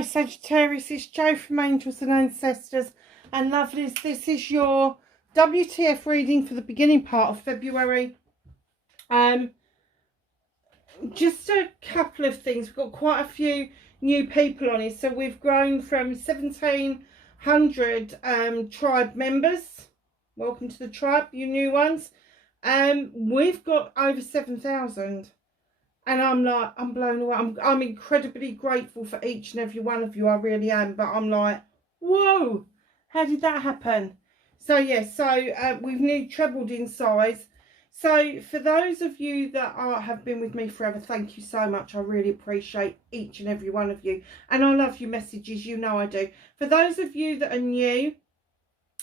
Hi Sagittarius, it's Jo from Angels and Ancestors and Lovelies. This is your WTF reading for the beginning part of February. Just a couple of things. We've got quite a few new people on here. So we've grown from 1,700 tribe members. Welcome to the tribe, you new ones. We've got over 7,000. And I'm blown away. I'm incredibly grateful for each and every one of you. I really am. But I'm like, whoa, how did that happen? So, yeah, we've nearly trebled in size. So, for those of you that have been with me forever, thank you so much. I really appreciate each and every one of you. And I love your messages. You know I do. For those of you that are new,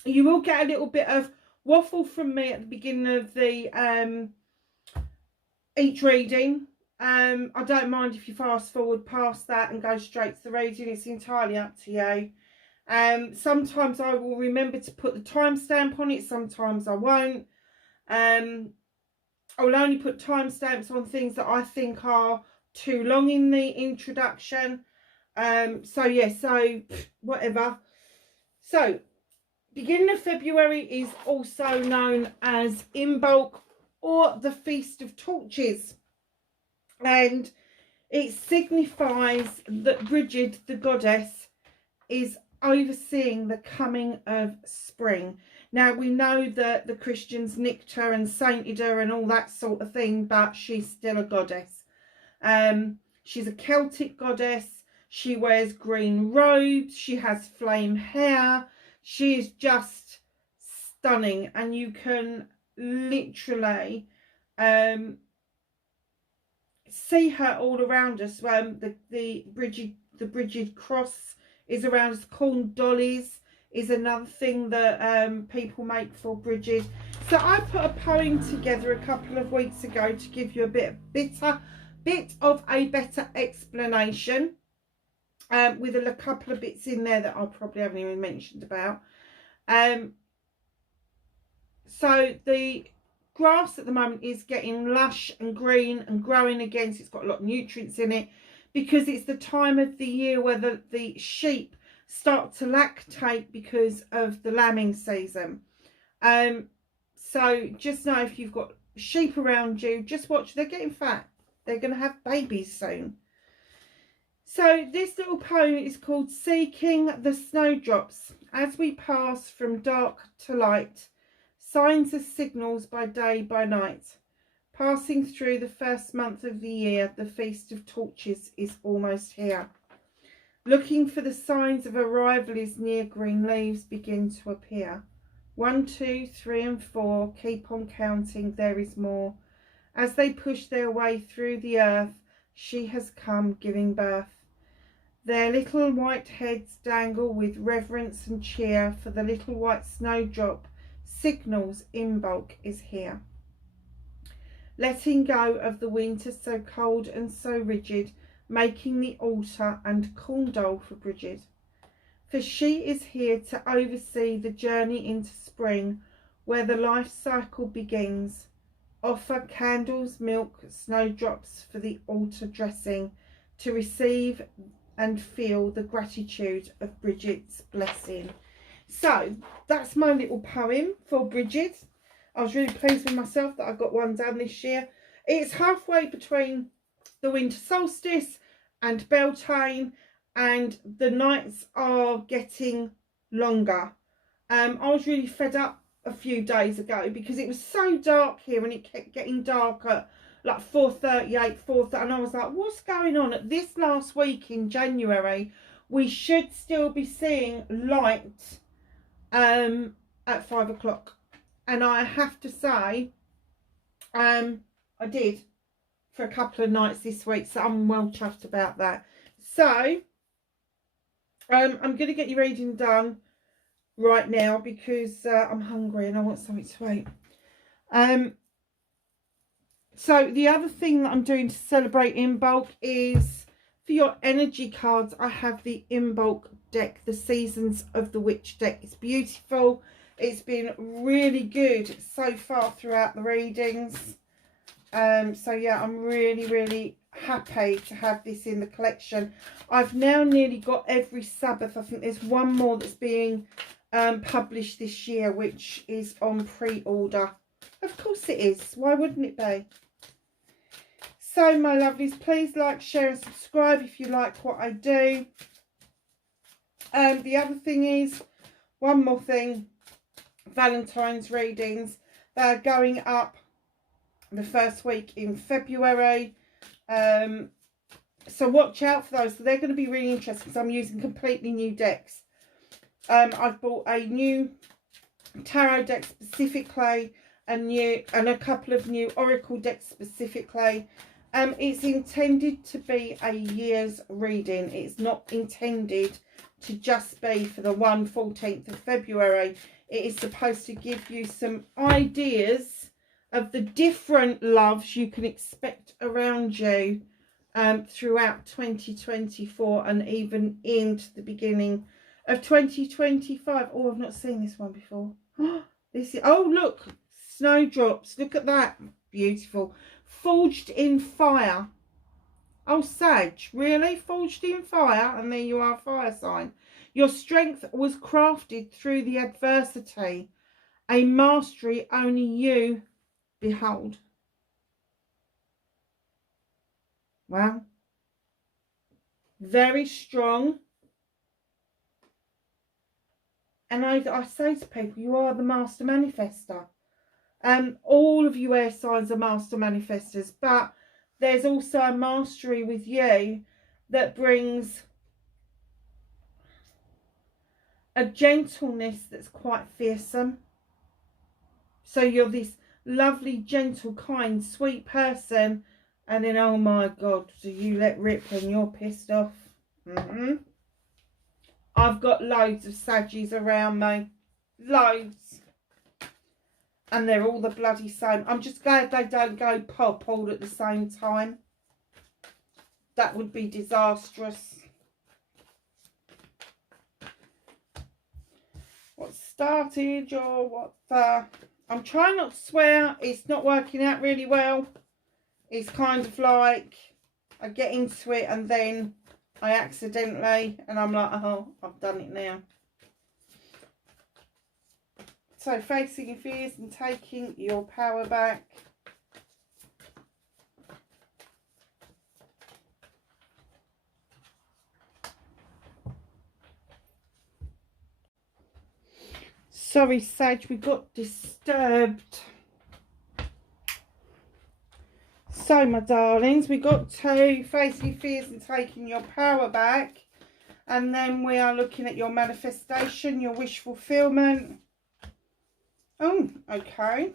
you will get a little bit of waffle from me at the beginning of the each reading. I don't mind if you fast forward past that and go straight to the reading. It's entirely up to you. Sometimes I will remember to put the timestamp on it. Sometimes I won't. I will only put timestamps on things that I think are too long in the introduction. So whatever. So, beginning of February is also known as Imbolc or the Feast of Torches. And it signifies that Bridget, the goddess, is overseeing the coming of spring. Now, we know that the Christians nicked her and sainted her and all that sort of thing, but she's still a goddess. She's a Celtic goddess. She wears green robes. She has flame hair. She is just stunning, and you can literally see her all around us. The Bridget cross is around us. Corn dollies is another thing that people make for Bridget. So I put a poem together a couple of weeks ago to give you a bit of a better explanation, with a couple of bits in there that I probably haven't even mentioned about. So the grass at the moment is getting lush and green and growing again. So it's got a lot of nutrients in it because it's the time of the year where the sheep start to lactate because of the lambing season. So just know, if you've got sheep around you, just watch. They're getting fat. They're going to have babies soon. So this little poem is called Seeking the Snowdrops. As we pass from dark to light, signs are signals by day, by night. Passing through the first month of the year, the Feast of Torches is almost here. Looking for the signs of arrival as near green leaves begin to appear. 1, 2, 3 and 4, keep on counting, there is more. As they push their way through the earth, she has come giving birth. Their little white heads dangle with reverence and cheer, for the little white snowdrop signals Imbolc is here. Letting go of the winter so cold and so rigid, making the altar and corn dole for Bridget. For she is here to oversee the journey into spring, where the life cycle begins. Offer candles, milk, snowdrops for the altar dressing, to receive and feel the gratitude of Bridget's blessing. So that's my little poem for Bridget. I was really pleased with myself that I got one done this year. It's halfway between the winter solstice and Beltane, and the nights are getting longer. I was really fed up a few days ago because it was so dark here, and it kept getting darker like 4:38, 4:30, and I was like, what's going on? At this last week in January, we should still be seeing light at 5 o'clock. And I have to say, I did for a couple of nights this week, so I'm well chuffed about that. So I'm going to get your reading done right now because I'm hungry and I want something to eat. So the other thing that I'm doing to celebrate Imbolc is, for your energy cards, I have the Imbolc deck, the Seasons of the Witch deck. It's beautiful. It's been really good so far throughout the readings. So yeah, I'm really happy to have this in the collection. I've now nearly got every Sabbath. I think there's one more that's being published this year, which is on pre-order. Of course it is. Why wouldn't it be? So, my lovelies, please like, share and subscribe if you like what I do. The other thing is, one more thing, Valentine's readings. They're going up the first week in February. So watch out for those. They're going to be really interesting because I'm using completely new decks. I've bought a new tarot deck specifically, and a couple of new oracle decks specifically. It's intended to be a year's reading. It's not intended to just be for the 14th of February. It is supposed to give you some ideas of the different loves you can expect around you throughout 2024 and even into the beginning of 2025. Oh, I've not seen this one before. This is, oh, look, snowdrops. Look at that. Beautiful. Forged in fire. Oh, Sag, really? Forged in fire? And there you are, fire sign. Your strength was crafted through the adversity. A mastery only you behold. Wow. Very strong. And I say to people, you are the master manifester. All of you air signs are master manifestors, but there's also a mastery with you that brings a gentleness that's quite fearsome. So you're this lovely, gentle, kind, sweet person, and then, oh my God, do you let rip when you're pissed off? I've got loads of Saggies around me. Loads. And they're all the bloody same. I'm just glad they don't go pop all at the same time. That would be disastrous. What started or what the... I'm trying not to swear. It's not working out really well. It's kind of like I get into it and then I accidentally, and I'm like, oh, I've done it now. So, facing your fears and taking your power back. Sorry, Sage, we got disturbed. So, my darlings, we got to facing your fears and taking your power back. And then we are looking at your manifestation, your wish fulfillment. Oh, okay.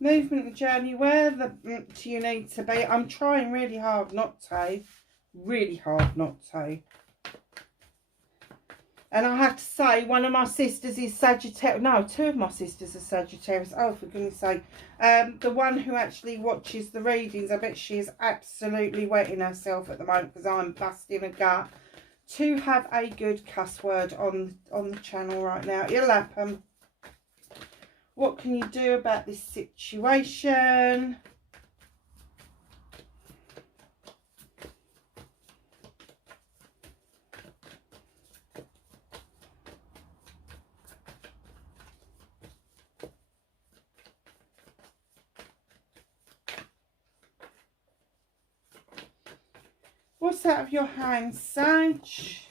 Movement and journey, where do you need to be? I'm trying really hard not to. Really hard not to. And I have to say, one of my sisters is Sagittarius. No, two of my sisters are Sagittarius. Oh, for goodness sake. The one who actually watches the readings, I bet she is absolutely wetting herself at the moment because I'm busting a gut to have a good cuss word on the channel right now. It'll happen. What can you do about this situation? What's out of your hand, Sage?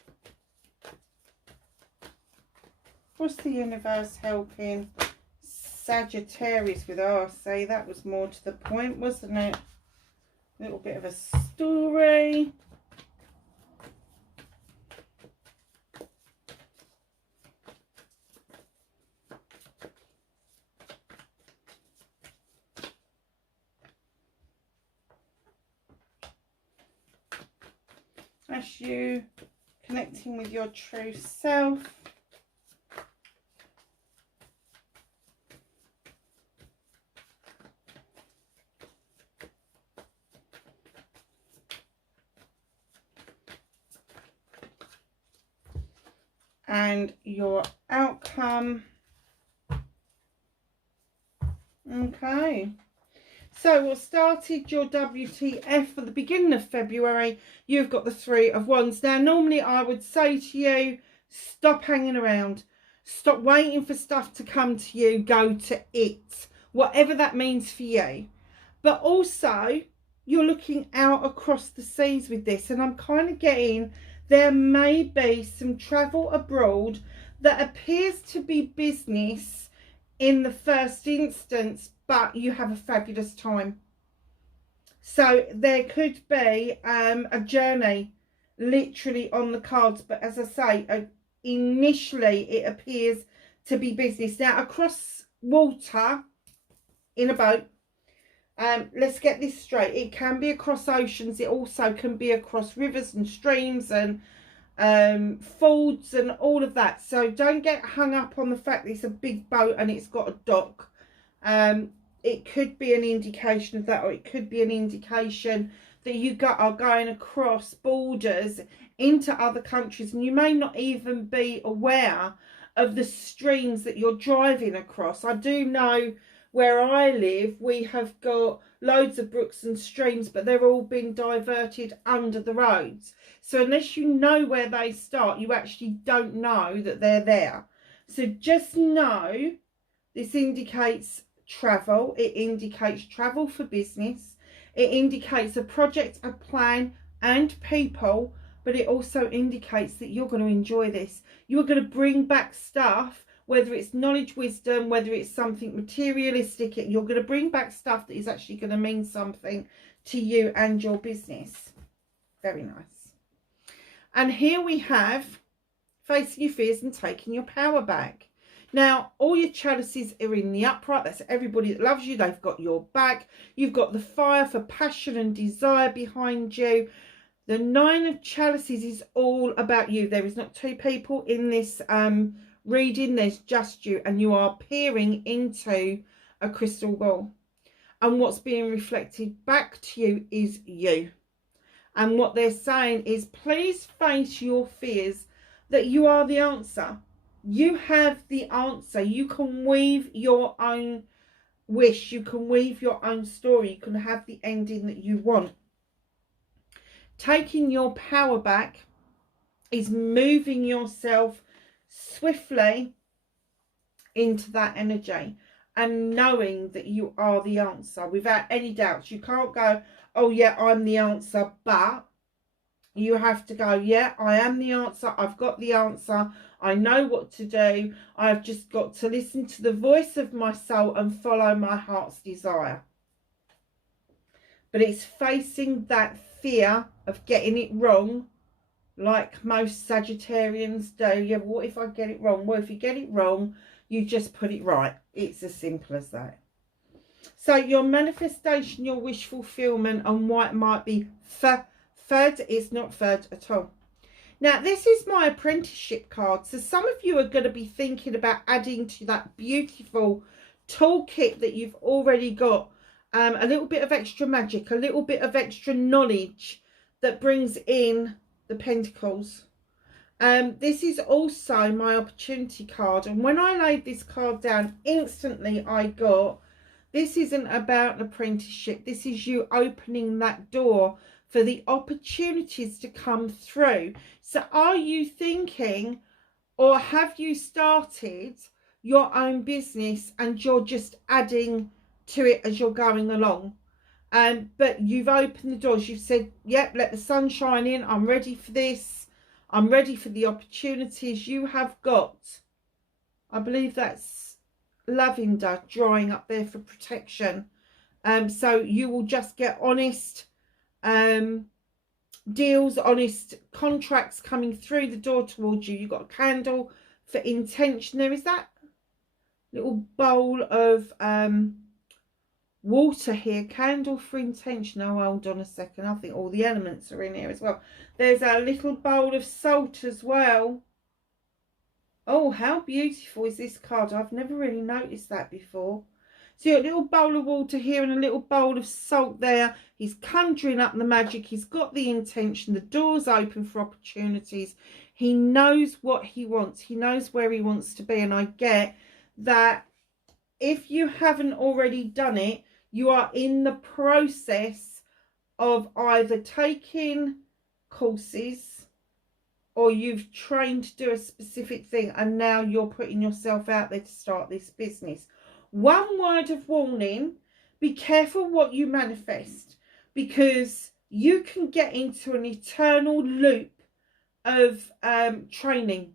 What's the universe helping Sagittarius with? Oh, say that was more to the point, wasn't it? A little bit of a story. That's you connecting with your true self. and your outcome. Okay. So what started your WTF for the beginning of February, you've got the Three of Wands. Now, normally I would say to you, stop hanging around. Stop waiting for stuff to come to you. Go to it. Whatever that means for you. But also, you're looking out across the seas with this. And I'm kind of getting, there may be some travel abroad that appears to be business in the first instance, but you have a fabulous time. So there could be a journey literally on the cards, but as I say, initially it appears to be business. Now, across water in a boat, let's get this straight, it can be across oceans, it also can be across rivers and streams and folds and all of that. So don't get hung up on the fact that it's a big boat and it's got a dock. It could be an indication of that, or it could be an indication that you are going across borders into other countries, and you may not even be aware of the streams that you're driving across. I do know where I live, we have got loads of brooks and streams, but they're all been diverted under the roads. So unless you know where they start, you actually don't know that they're there. So just know this indicates travel. It indicates travel for business. It indicates a project, a plan, and people. But it also indicates that you're going to enjoy this. You're going to bring back stuff, whether it's knowledge, wisdom, whether it's something materialistic. You're going to bring back stuff that is actually going to mean something to you and your business. Very nice. And here we have facing your fears and taking your power back. Now, all your chalices are in the upright. That's everybody that loves you. They've got your back. You've got the fire for passion and desire behind you. The Nine of Chalices is all about you. There is not two people in this reading. There's just you. And you are peering into a crystal ball. And what's being reflected back to you is you. And what they're saying is, please face your fears, that you are the answer. You have the answer. You can weave your own wish. You can weave your own story. You can have the ending that you want. Taking your power back is moving yourself swiftly into that energy and knowing that you are the answer without any doubts. You can't go, oh yeah, I'm the answer, but you have to go, yeah, I am the answer. I've got the answer. I know what to do. I've just got to listen to the voice of my soul and follow my heart's desire. But it's facing that fear of getting it wrong, like most Sagittarians do. Yeah, but what if I get it wrong? Well, if you get it wrong, you just put it right. It's as simple as that. So your manifestation, your wish fulfillment, and what might be third, it's not third at all. Now, this is my apprenticeship card. So some of you are going to be thinking about adding to that beautiful toolkit that you've already got a little bit of extra magic, a little bit of extra knowledge that brings in the Pentacles. This is also my opportunity card. And when I laid this card down, instantly I got, this isn't about an apprenticeship. This is you opening that door for the opportunities to come through. So are you thinking, or have you started your own business and you're just adding to it as you're going along? But you've opened the doors. You've said, yep, let the sun shine in. I'm ready for this. I'm ready for the opportunities. You have got, I believe that's lavender drying up there for protection. So you will just get honest deals, honest contracts coming through the door towards you. You've got a candle for intention. There is that little bowl of water here, candle for intention. Oh, hold on a second, I think all the elements are in here as well. There's a little bowl of salt as well. Oh, how beautiful is this card? I've never really noticed that before. So you've got a little bowl of water here and a little bowl of salt there. He's conjuring up the magic. He's got the intention. The door's open for opportunities. He knows what he wants. He knows where he wants to be. And I get that if you haven't already done it, you are in the process of either taking courses or you've trained to do a specific thing and now you're putting yourself out there to start this business. One word of warning, be careful what you manifest, because you can get into an eternal loop of training.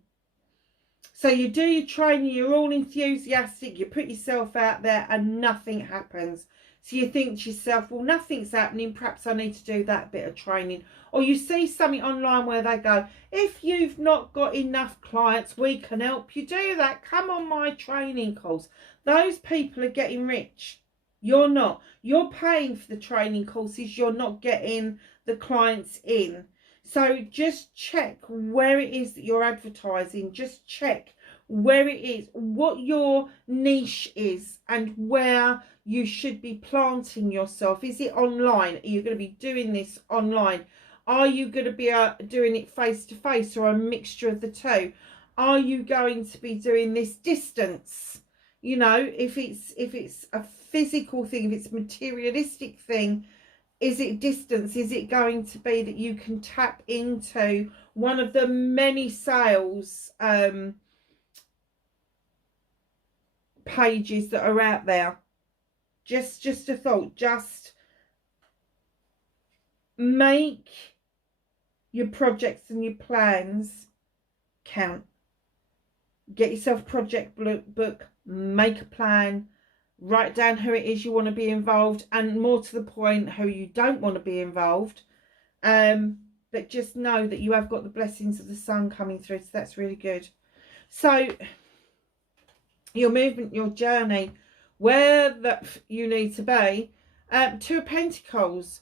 So you do your training, you're all enthusiastic, you put yourself out there and nothing happens. So you think to yourself, well, nothing's happening, perhaps I need to do that bit of training. Or you see something online where they go, if you've not got enough clients, we can help you do that. Come on my training course. Those people are getting rich. You're not. You're paying for the training courses. You're not getting the clients in. So just check where it is that you're advertising. Just check where it is, what your niche is, and where you should be planting yourself. Is it online? Are you going to be doing this online? Are you going to be doing it face to face, or a mixture of the two? Are you going to be doing this distance? You know, if it's a physical thing, if it's a materialistic thing, is it distance? Is it going to be that you can tap into one of the many sales pages that are out there? Just a thought. Just make your projects and your plans count. Get yourself a project book, make a plan, write down who it is you want to be involved, and more to the point, who you don't want to be involved. But just know that you have got the blessings of the sun coming through, so that's really good. So your movement, your journey, where that you need to be, Two of Pentacles.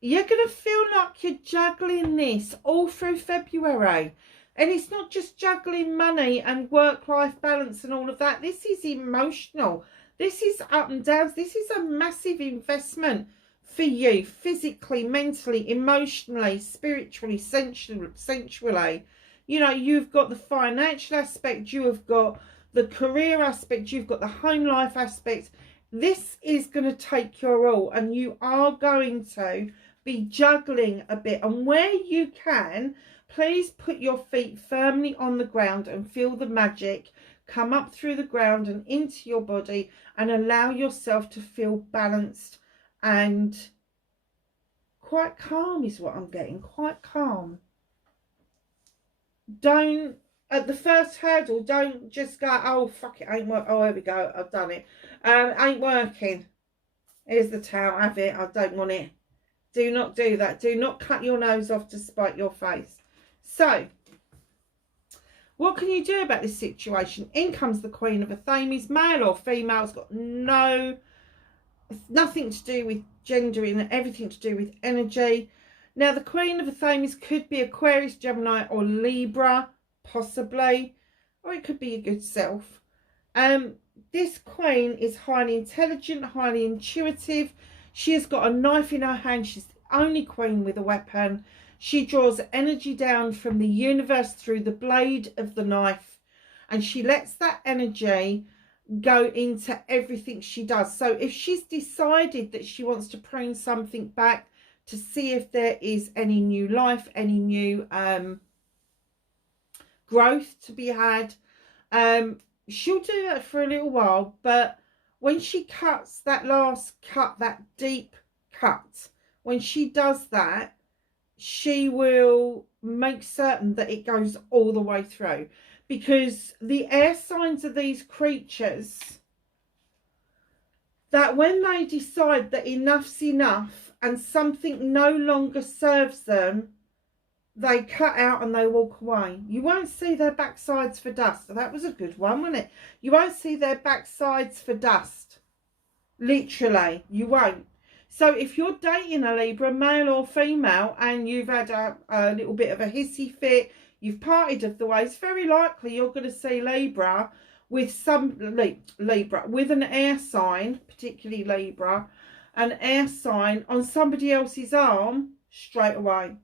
You're going to feel like you're juggling this all through February. And it's not just juggling money and work-life balance and all of that. This is emotional. This is up and downs. This is a massive investment for you, physically, mentally, emotionally, spiritually, sensually. You know, you've got the financial aspect, you have got the career aspect, you've got the home life aspect. This is going to take your all, and you are going to be juggling a bit. And where you can, please put your feet firmly on the ground and feel the magic come up through the ground and into your body, and allow yourself to feel balanced and quite calm is what I'm getting. Quite calm. Don't, at the first hurdle, don't just go, oh, fuck it, ain't work. Oh, here we go, I've done it. Ain't working. Here's the towel, have it, I don't want it. Do not do that. Do not cut your nose off to spite your face. So, what can you do about this situation? In comes the Queen of Athames, male or female. It's got nothing to do with gender and everything to do with energy. Now, the Queen of Athames could be Aquarius, Gemini or Libra, possibly. Or it could be your good self. This Queen is highly intelligent, highly intuitive. She has got a knife in her hand. She's the only Queen with a weapon. She draws energy down from the universe through the blade of the knife, and she lets that energy go into everything she does. So if she's decided that she wants to prune something back to see if there is any new life, any new growth to be had, she'll do that for a little while. But when she cuts that last cut, that deep cut, when she does that, she will make certain that it goes all the way through, because the air signs of these creatures, that when they decide that enough's enough and something no longer serves them, they cut out and they walk away. You won't see their backsides for dust. That was a good one, wasn't it? You won't see their backsides for dust. Literally, you won't. So if you're dating a Libra, male or female, and you've had a little bit of a hissy fit, you've parted of the ways, very likely you're going to see Libra with with an air sign, particularly Libra, an air sign on somebody else's arm straight away.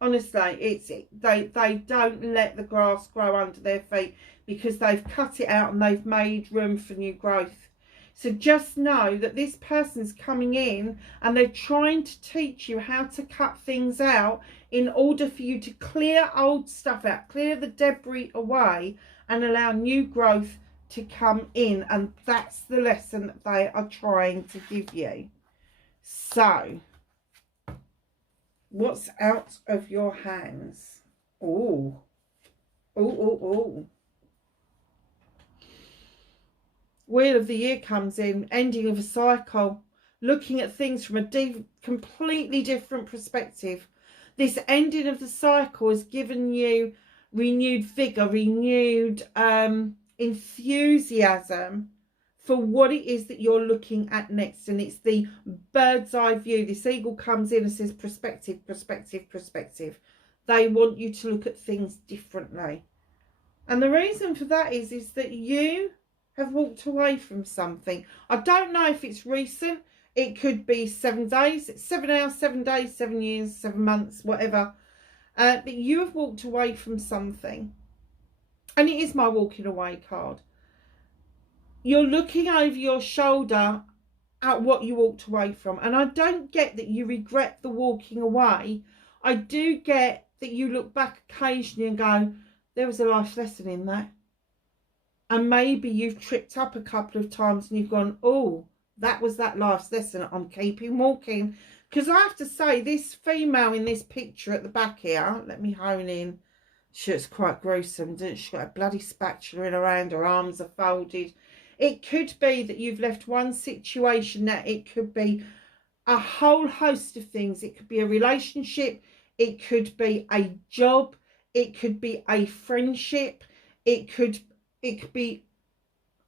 Honestly, they don't let the grass grow under their feet because they've cut it out and they've made room for new growth. So just know that this person's coming in and they're trying to teach you how to cut things out in order for you to clear old stuff out, clear the debris away and allow new growth to come in. And that's the lesson that they are trying to give you. So, what's out of your hands? Oh, oh. Wheel of the Year comes in, ending of a cycle, looking at things from a completely different perspective. This ending of the cycle has given you renewed vigour, renewed enthusiasm for what it is that you're looking at next. And it's the bird's eye view. This eagle comes in and says perspective, perspective, perspective. They want you to look at things differently. And the reason for that is that you have walked away from something. I don't know if it's recent. It could be 7 days, 7 hours, 7 days, 7 years, 7 months, whatever. But you have walked away from something. And it is my walking away card. You're looking over your shoulder at what you walked away from. And I don't get that you regret the walking away. I do get that you look back occasionally and go, there was a life lesson in that. And maybe you've tripped up a couple of times and you've gone, oh, that was that life's lesson. I'm keeping walking. Because I have to say, this female in this picture at the back here, let me hone in. She's quite gruesome, doesn't she? She's got a bloody spatula in her hand. Her arms are folded. It could be that you've left one situation. That it could be a whole host of things. It could be a relationship. It could be a job. It could be a friendship. It could be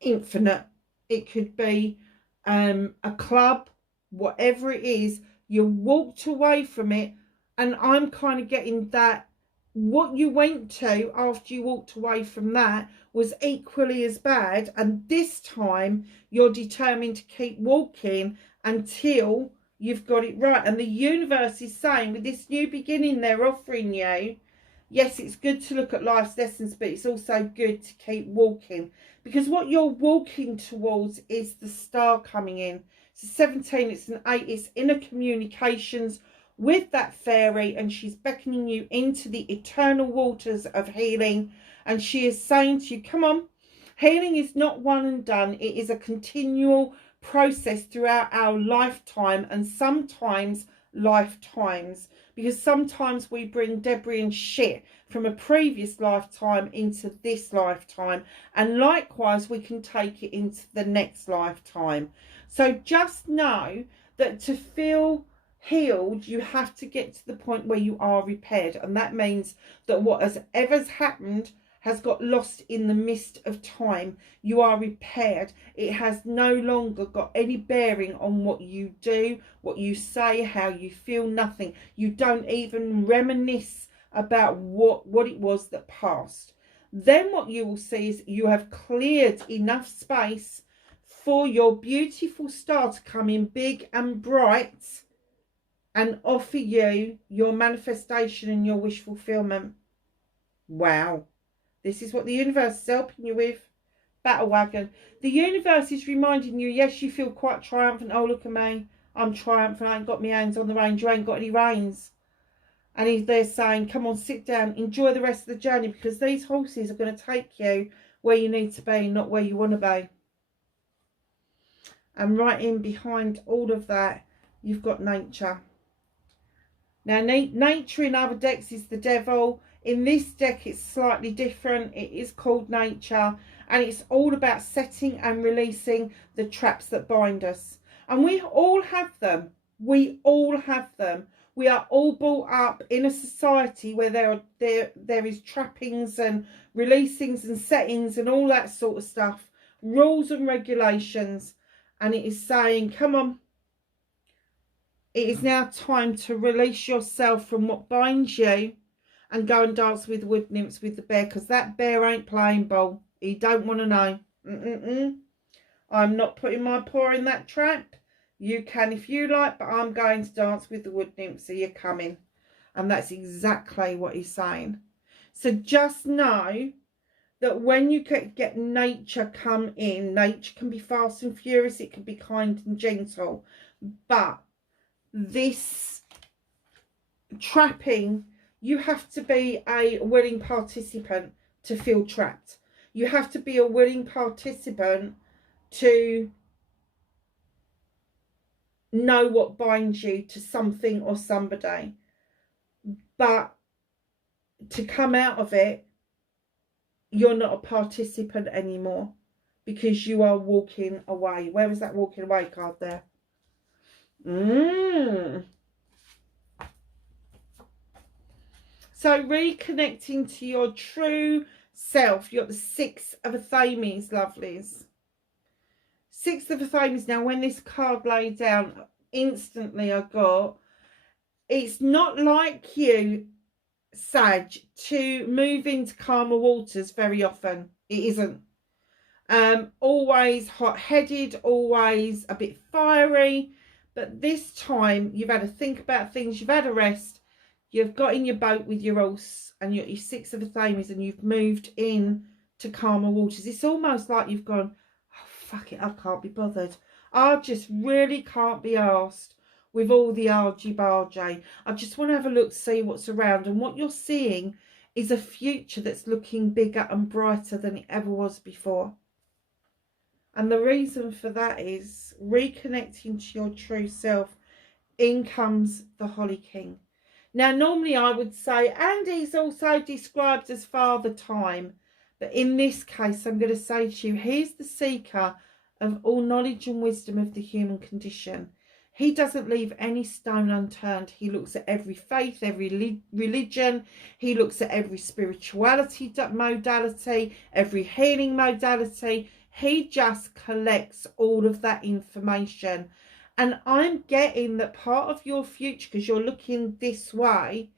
infinite. It could be a club, whatever it is. You walked away from it, and I'm kind of getting that what you went to after you walked away from that was equally as bad, and this time you're determined to keep walking until you've got it right. And the universe is saying, with this new beginning they're offering you, yes, it's good to look at life's lessons, but it's also good to keep walking. Because what you're walking towards is the star coming in. It's a 17, it's an 8, it's inner communications with that fairy, and she's beckoning you into the eternal waters of healing. And she is saying to you, come on, healing is not one and done. It is a continual process throughout our lifetime, and sometimes lifetimes. Because sometimes we bring debris and shit from a previous lifetime into this lifetime. And likewise, we can take it into the next lifetime. So just know that to feel healed, you have to get to the point where you are repaired. And that means that whatever's happened has got lost in the mist of time. You are repaired. It has no longer got any bearing on what you do, what you say, how you feel, nothing. You don't even reminisce about what it was that passed. Then what you will see is you have cleared enough space for your beautiful star to come in big and bright and offer you your manifestation and your wish fulfillment. Wow. This is what the universe is helping you with. Battle wagon. The universe is reminding you, yes, you feel quite triumphant. Oh, look at me. I'm triumphant. I ain't got my hands on the reins. You ain't got any reins. And they're saying, come on, sit down. Enjoy the rest of the journey, because these horses are going to take you where you need to be, not where you want to be. And right in behind all of that, you've got nature. Now, nature in other decks is the devil. In this deck, it's slightly different. It is called nature, and it's all about setting and releasing the traps that bind us. And we all have them. We all have them. We are all brought up in a society where there is trappings and releasings and settings and all that sort of stuff, rules and regulations. And it is saying, come on, it is now time to release yourself from what binds you and go and dance with the wood nymphs, with the bear, because that bear ain't playing ball. He don't want to know. I'm not putting my paw in that trap. You can if you like, but I'm going to dance with the wood nymphs. Are you coming? And that's exactly what he's saying. So just know that when you get nature come in, nature can be fast and furious, it can be kind and gentle. But this trapping, you have to be a willing participant to feel trapped. You have to be a willing participant to know what binds you to something or somebody. But to come out of it, you're not a participant anymore because you are walking away. Where is that walking away card there? So reconnecting to your true self. You've got the Six of Athames, lovelies. Six of Athames. Now, when this card laid down, instantly I got, it's not like you, Sag, to move into calmer waters very often. It isn't. Always hot-headed, always a bit fiery. But this time, you've had to think about things. You've had a rest. You've got in your boat with your horse and your Six of Athames, and you've moved in to calmer waters. It's almost like you've gone, oh, fuck it, I can't be bothered. I just really can't be arsed with all the argy-bargy. I just want to have a look, see what's around. And what you're seeing is a future that's looking bigger and brighter than it ever was before. And the reason for that is reconnecting to your true self. In comes the Holly King. Now, normally I would say, and he's also described as Father Time. But in this case, I'm going to say to you, he's the seeker of all knowledge and wisdom of the human condition. He doesn't leave any stone unturned. He looks at every faith, every religion. He looks at every spirituality modality, every healing modality. He just collects all of that information. And I'm getting that part of your future, because you're looking this way,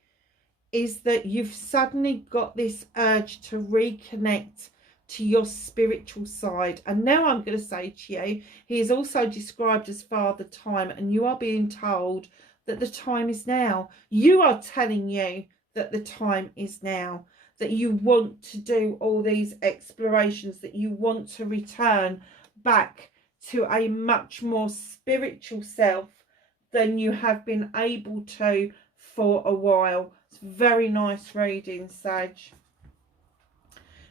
is that you've suddenly got this urge to reconnect to your spiritual side. And now I'm going to say to you, he is also described as Father Time, and you are being told that the time is now. You are telling you that the time is now, that you want to do all these explorations, that you want to return back to a much more spiritual self than you have been able to for a while. It's very nice reading, Sag.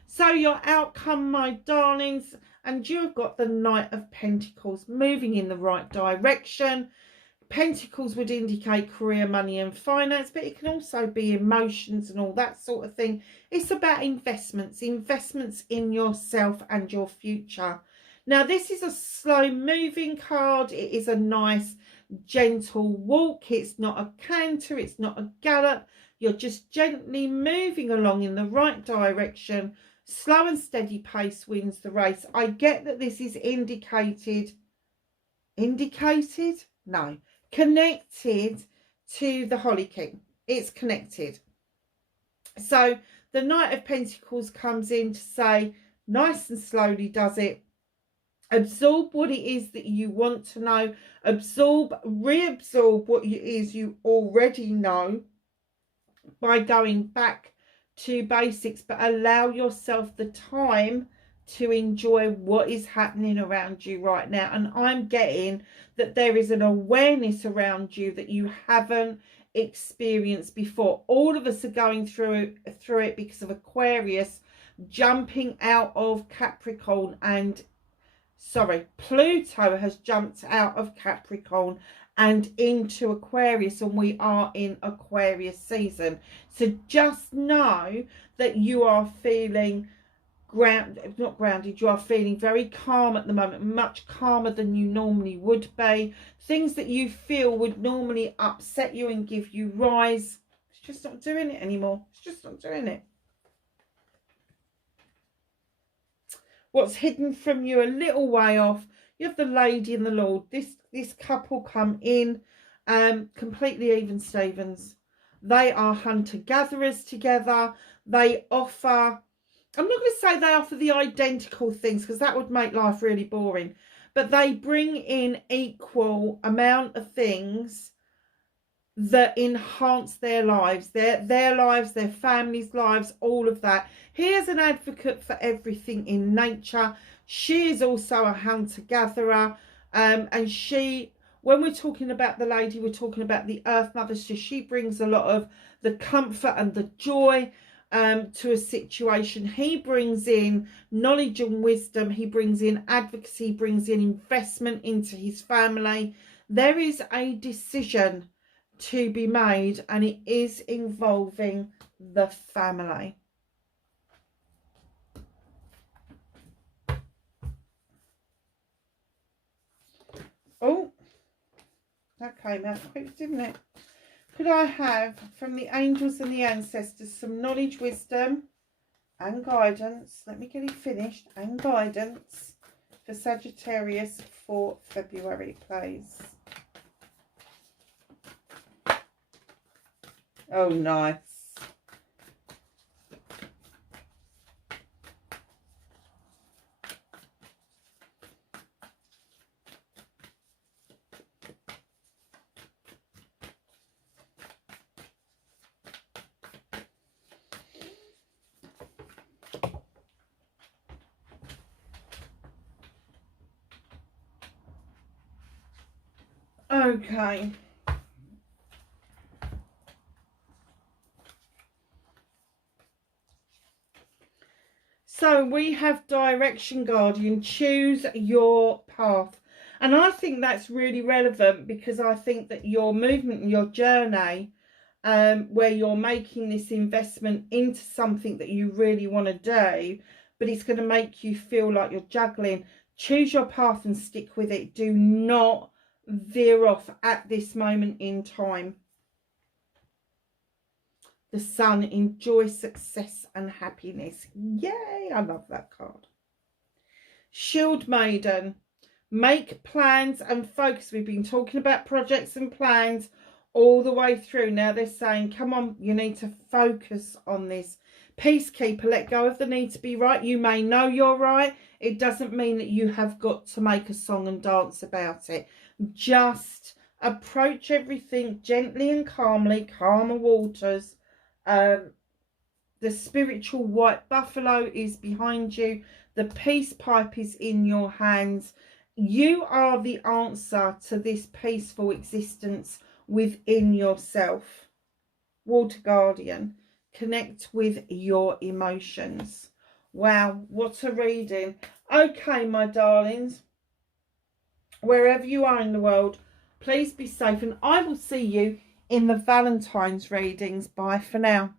So your outcome, my darlings, and you've got the Knight of Pentacles moving in the right direction. Pentacles would indicate career, money and finance, but it can also be emotions and all that sort of thing. It's about investments in yourself and your future. Now, this is a slow moving card. It is a nice, gentle walk. It's not a canter. It's not a gallop. You're just gently moving along in the right direction. Slow and steady pace wins the race. I get that this is connected to the Holly King. It's connected. So the Knight of Pentacles comes in to say, nice and slowly does it. Absorb what it is that you want to know. Reabsorb what it is you already know by going back to basics, but allow yourself the time to enjoy what is happening around you right now. And I'm getting that there is an awareness around you that you haven't experienced before. All of us are going through it because of Aquarius jumping out of Capricorn, and Pluto has jumped out of Capricorn and into Aquarius, and we are in Aquarius season. So just know that you are feeling not grounded, you are feeling very calm at the moment, much calmer than you normally would be. Things that you feel would normally upset you and give you rise, it's just not doing it anymore. It's just not doing it. What's hidden from you a little way off, you have the Lady and the Lord. This couple come in completely even Stevens. They are hunter-gatherers together. They offer, I'm not going to say they offer the identical things because that would make life really boring, but they bring in equal amount of things that enhance their lives, their lives, their families' lives, all of that. He is an advocate for everything in nature. She is also a hunter-gatherer, and she, when we're talking about the lady, we're talking about the Earth Mother. So she brings a lot of the comfort and the joy to a situation. He brings in knowledge and wisdom. He brings in advocacy, brings in investment into his family. There is a decision to be made, and it is involving the family. Oh, that came out quick, didn't it? Could I have from the angels and the ancestors some knowledge, wisdom and guidance? Let me get it finished. And guidance for Sagittarius for February, please. Oh, nice. Okay. So we have direction, Guardian. Choose your path. And I think that's really relevant, because I think that your movement and your journey, where you're making this investment into something that you really want to do, but it's going to make you feel like you're juggling. Choose your path and stick with it. Do not veer off at this moment in time. The Sun, enjoy success and happiness. Yay, I love that card. Shield Maiden, make plans and focus. We've been talking about projects and plans all the way through. Now they're saying, come on, you need to focus on this. Peacekeeper, let go of the need to be right. You may know you're right. It doesn't mean that you have got to make a song and dance about it. Just approach everything gently and calmly, calmer waters. The spiritual white buffalo is behind you. The peace pipe is in your hands. You are the answer to this peaceful existence within yourself. Water Guardian, connect with your emotions. Wow, what a reading. Okay, my darlings, wherever you are in the world, please be safe, and I will see you in the Valentine's readings. Bye for now.